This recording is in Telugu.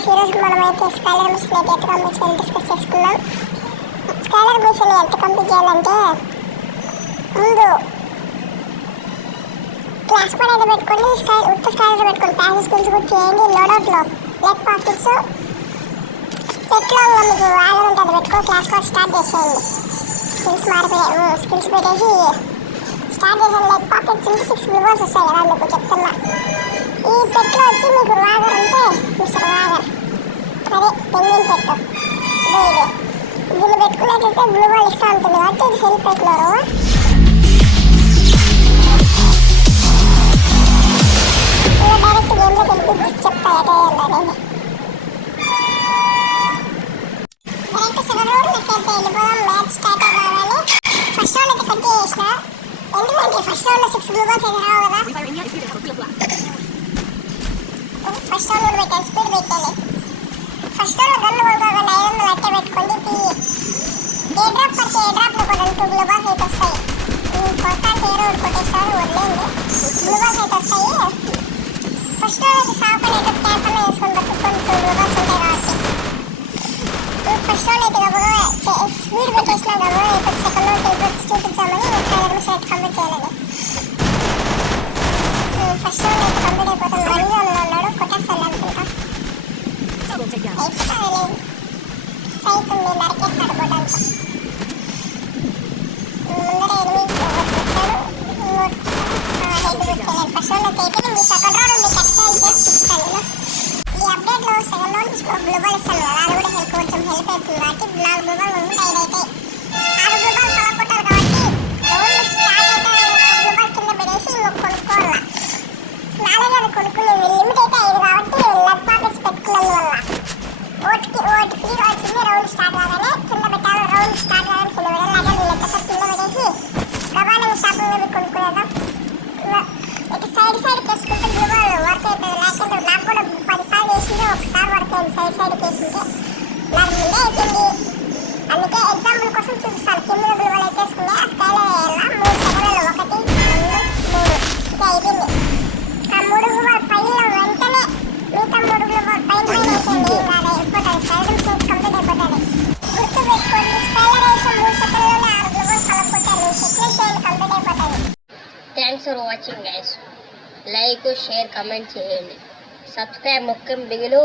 గైస్ ఈరోజు మనమైతే స్కైలర్ మిషన్ అయితే ఎట్లా కంప్లీట్ చేయాలని డిస్కస్ చేసుకుందాం. స్కైలర్ మిషన్ ఎంత కంప్లీట్ చేయాలంటే ముందు క్లాస్ పర్ అయితే పెట్టుకోండి, స్కైలర్ పెట్టుకోండి, ప్యాసెస్ గురించి కూడా చేయండి. లోడౌట్లో లెగ్ పాకెట్స్ పెట్లో మీకు ఆధార్ ఉంటుంది పెట్టుకో, క్లాస్ పర్ స్టార్ట్ చేసేయండి. స్కిల్స్ పెట్టేసి స్టార్ట్ చేసాను. లెగ్ పాకెట్స్ నుంచి 6 గ్లూవాల్స్ వస్తాయి కదా, మీకు చెప్తున్నా. ఈ పెట్లో వచ్చి మీకు వాగర్ అంటే మిస్టర్ వాగర్, అదే పెంగిన్ పెట్టు, ఇదే దీన్ని పెట్టుకున్నట్లయితే గ్లూవాల్ ఇస్తూ ఉంటుంది కాబట్టి ఇది హెల్ప్ పెట్టినారు. ఇలా డైరెక్ట్ గేమ్లో తెలిపి చెప్తా ఎట వేయాలని. డైరెక్ట్ సెకండ్ రౌండ్లోకి అయితే వెళ్ళిపోదాం. మ్యాచ్ స్టార్ట్ అవ్వాలి. ఫస్ట్ రౌండ్ అయితే కట్ చేసిన, ఎందుకంటే ఫస్ట్ రౌండ్లో 6 గ్లూవాల్స్ అయితే రావు కదా. ఫస్ట్ రౌండ్ పెట్టాలి, స్పీడ్ పెట్టాలి. ఫస్ట్ రౌండ్ గన్ను కొనుక్కోకుండా 500 అట్టే పెట్టుకోండి. ఏ డ్రాప్ పడితే ఏ డ్రాప్లో కూడా 2 గ్లూవాల్స్ అయితే వస్తాయి. కొట్టానికి ఏ రోడ్ కొట్టేస్తాడు వదిలేండి, గ్లూవాల్స్ అయితే వస్తాయి. ఫస్ట్ రౌండ్ అయితే సాగుకొని అయితే క్యాప్ అన్న వేసుకొని బతుక్కొని 2 గ్లూవాల్స్ ఉంటాయి కాబట్టి ఫస్ట్ రౌండ్ అయితే గబగబా స్పీడ్ పెట్టేసినా గబగబా ఇప్పుడు సెకండ్ రౌండ్ చూపించామని స్కైలర్ మిషన్ అయితే కంప్లీట్ చేయాలని. ఫస్ట్ రౌండ్ అయితే కంప్లీట్ అయిపోతాం. వన్గా ఉన్నాడు, కొట్టేస్తాను అనుకుంటా. అయిపోతాను సైట్ ఉంది, నరికేస్తాడు గొడ్డంతా. ముందర ఎనిమిది కొట్టాడు, హెడ్ కొట్టలేదు. ఫస్ట్ రౌండ్ అయితే అయిపోయింది. సెకండ్ రౌండ్ మీకు ఎక్సైజ్ చేసి చూపిస్తాను నేను. ఈ అప్డేట్లో సెకండ్ రౌండ్ గ్లోబల్ ఇస్తాను కదా, అది కూడా కొంచెం హెల్ప్ అవుతుంది కాబట్టి 4 గ్లోబల్ ఉంటే 5 అవుతాయి. 6 గ్లోబల్ కొనుక్కుంటారు కాబట్టి రౌండ్ స్టార్ట్ అయితే గ్లోబల్ కింద పెడేసి కొనుక్కోవాలా. నాలుగు అది కొనుక్కునేది లిమిట్ అయితే 5 కాబట్టి లెగ్ పాకెట్స్ పెట్టుకున్నందువల్ల ఓటి ఫ్రీ వచ్చింది. రౌండ్ స్టార్ట్ కాగానే కింద పెట్టాలి. రౌండ్ స్టార్ట్ కాగానే కింద పెట్టాలి. అలాగే లెక్క సార్ కింద పెట్టేసి గబాలను షాపింగ్ మీద కొనుక్కునేద్దాం. ఇటు సైడ్ వేసుకుంటే గ్లూవాల్ వర్క్ అవుతుంది. లేకపోతే నాకు కూడా 10 సార్లు వేసింది, ఒకసారి వర్క్ అయింది. సైడ్ వేసింటే నాకు ముందే అయిపోయింది. అందుకే ఎగ్జాంపుల్ కోసం చూపిస్తాను. కింద గ్లూవాల్ అయితే వేసుకుంటే ఆ స్కైలర్ వేయాలా. 3 సెకండ్లలో 1 2 3 ఇంకా అయిపోయింది. ఆ 3 గ్లూవాల్ పైన వెంటనే మిగతా 3 గ్లూవాల్ పైన వేసేయండి. నాది అయిపోతుంది, స్కైలర్ మిషన్ కంప్లీట్ అయిపోతుంది. గుర్తు పెట్టుకోండి, స్కైలర్ వేసిన 3 సెకండ్లోనే 6 గ్లూవాల్ కలుపుకుంటారు. సెటిల్ చేయండి, కంప్లీట్ అయిపోతుంది. Thanks for watching guys. Like, share, comment చేయండి. సబ్స్క్రైబ్ ముఖ్యం బిగులు.